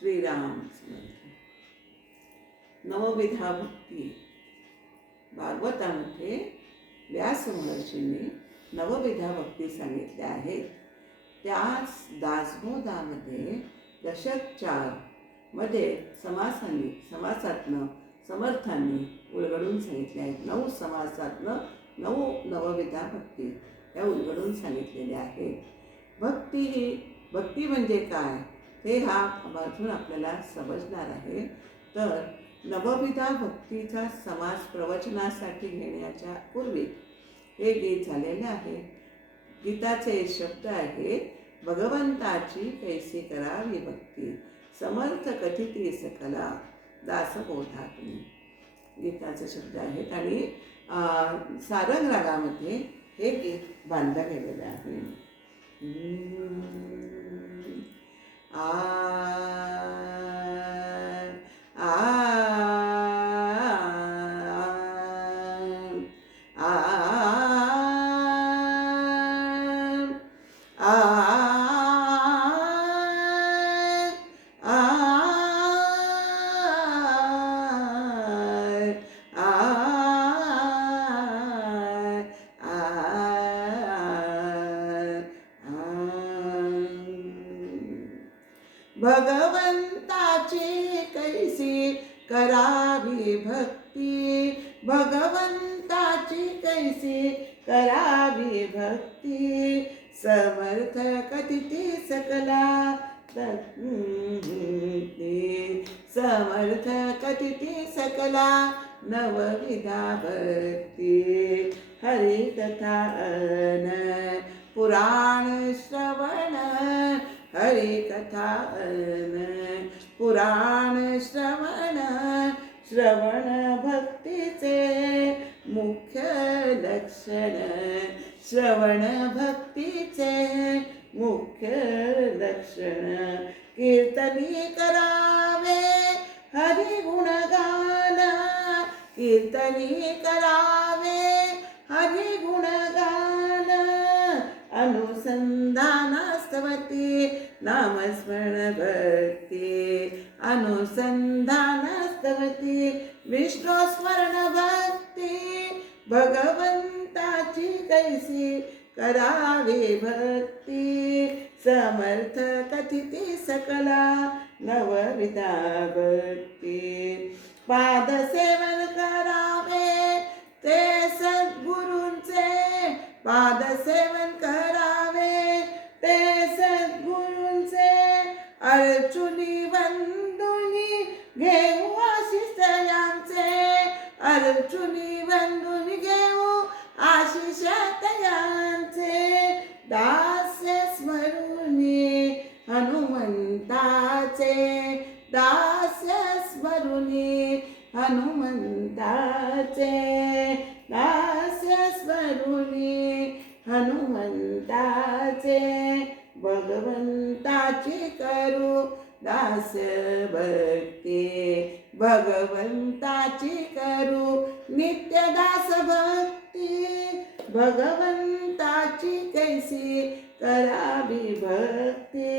श्रीराम समर्थ. नवविधा भक्ती. भागवतामध्ये व्यास महर्षींनी नवविधा भक्ती सांगितल्या आहेत. त्याच दासबोधामध्ये दशक 4 मध्ये समासातनं समर्थांनी उलगडून सांगितले आहेत. 9 समासातनं 9 नवविधा भक्ती या उलगडून सांगितलेल्या आहेत. भक्ती म्हणजे काय ते अजून आपल्याला समजणार आहे. तर नवविधा भक्तीचा समास प्रवचनासाठी घेण्याच्या पूर्वी हे गीत झालेले आहे. गीताचे शब्द आहेत, भगवंताची कैसी करावी भक्ती, समर्थ कथिती सकला दासबोधातून. गीताचे शब्द आहेत आणि सारंग रागामध्ये हे गीत बांधलं गेलेलं आहे. आ भगवंताची कैसी करावी भक्ती, भगवंताची कैसी करावी भक्ती, समर्थ कथिती सकला समर्थ कथिती सकला नवविधा भक्ती. हरिकथा पुराण श्रवण, हरिकथा पुराण श्रवण, श्रवण भक्तीचे मुख्य लक्षण, श्रवण भक्तीचे मुख्य लक्षण. कीर्तनी करावे हरिगुणगान, कीर्तनी करावे हरिगुणगान, अनुसंधानास्तवती नामस्मरण भक्ती, अनुसंधानास्तवती विष्णुस्मरण भक्ती, भगवंताची कैसी करावी भक्ती, समर्थ कथिती सकला नवविधा भक्ती. पादसेवन करावे ते सद्गुरूंचे, पादसेवन करावे ते सद्गुरूंचे, अर्चुनी वंदुनी घेऊ आशिष यांचे, अर्चुनी वंदुनी घेऊ आशिष यांचे. दास्य स्मरुनी हनुमंताचे, दास्य स्मरुनी हनुमंताचे, दास्य स्मरुनी हनुमंताचे, भगवंताची करू दास भक्ती, भगवंताची करू नित्य दास भक्ती, भगवंताची कैसी करावी भक्ती,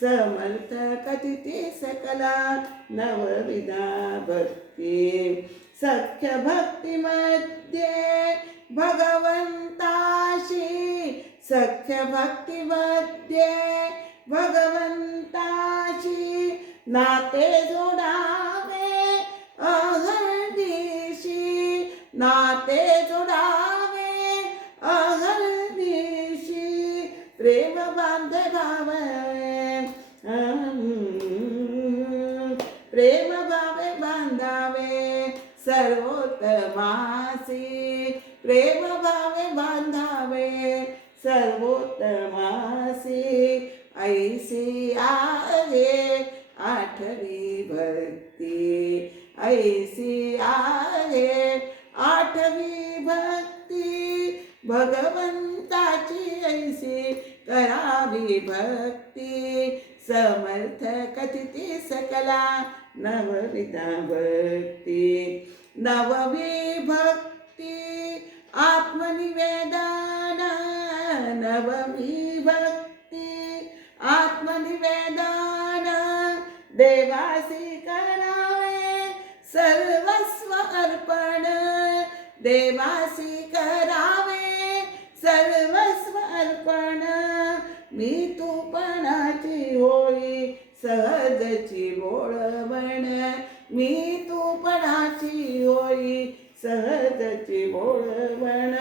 समर्थ कथिती सकला नवविधा भक्ती. सख्य भक्तीमध्ये भगवंताशी, सख्य भक्तीमध्ये भगवंताशी, नाते जोडावे अहर्निशी, नाते जोडावे अहर्निशी, प्रेम बांधावे प्रेम भावे बांधावे सर्वोत्तमासी, प्रेम भावे बांधावे सर्वोत्तमासी. ऐसी आहे आठवी भक्ती, ऐसी आहे आठवी भक्ती, भगवंताची ऐसी करावी भक्ती, समर्थ कथिती सकला नवविधा भक्ती. नववी भक्ती आत्मनिवेदन, नववी भक्ती आत्मनिवेदन, देवासी करावे सर्वस्व अर्पण, देवासी करावे सर्वस्व अर्पण, मी तूपणाची होई सहजची बोळवण, मी तूपणाची होई सहजची बोळवण,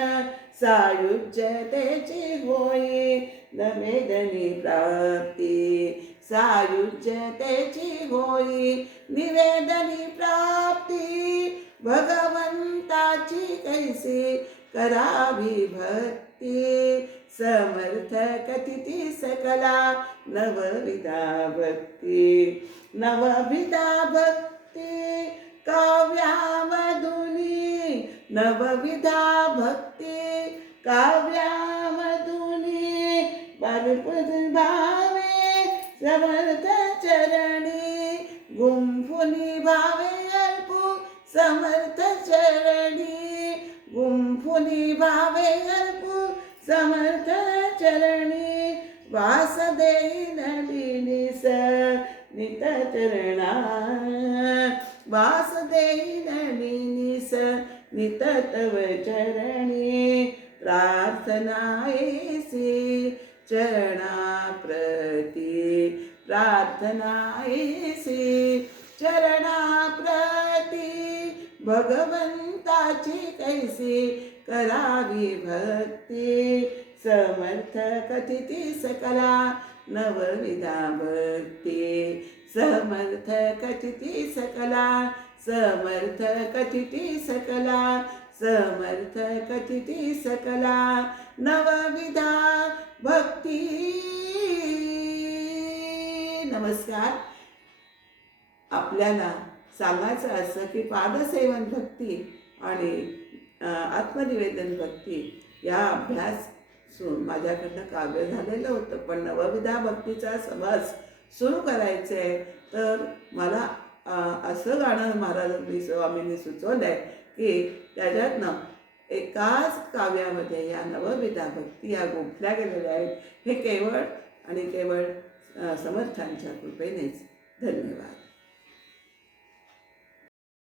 सायुज्यतेची होई नवेदनी प्राप्ती, सायुज्यतेची होई निवेदनी प्राप्ती, भगवंताची कैसी करावी भक्ती, समर्थ कथिती सकला नवविधा भक्ती, नवविधा भक्ती काव्यामधुनी, नवविधा भक्ती काव्यामधुनी, बालपद भावे समर्थ चरणी, गुंफुनी भावे अर्पू समर्थ चरणी, गुंफुनी भावे अर्पू समर्थ चरणी, वास देईन लिनिस नित चरणा, वास देईन लिनिस नित तव चरणी, प्रार्थनायसी चरणा प्रती, प्रार्थनायसी चरणा प्रती, भगवंताची कैसी करावी भक्ती, समर्थ कथिती सकला नवविधा भक्ती, समर्थ कथिती सकला, समर्थ कथिती सकला, समर्थ कथिती सकला नवविधा भक्ती. नमस्कार. आपल्याला सांगायचं असं की पादसेवन भक्ती आणि आत्मनिवेदन भक्ती या अभ्यासून माझ्याकडनं काव्य झालेलं होतं, पण नवविधा भक्तीचा समास सुरू करायचं आहे. तर मला असं गाणं महाराजांनी स्वामींनी सुचवलं आहे की त्याच्यातनं एकाच काव्यामध्ये या नवविधा भक्ती या गुंफल्या गेलेल्या आहेत. हे केवळ आणि केवळ समर्थांच्या कृपेनेच. धन्यवाद.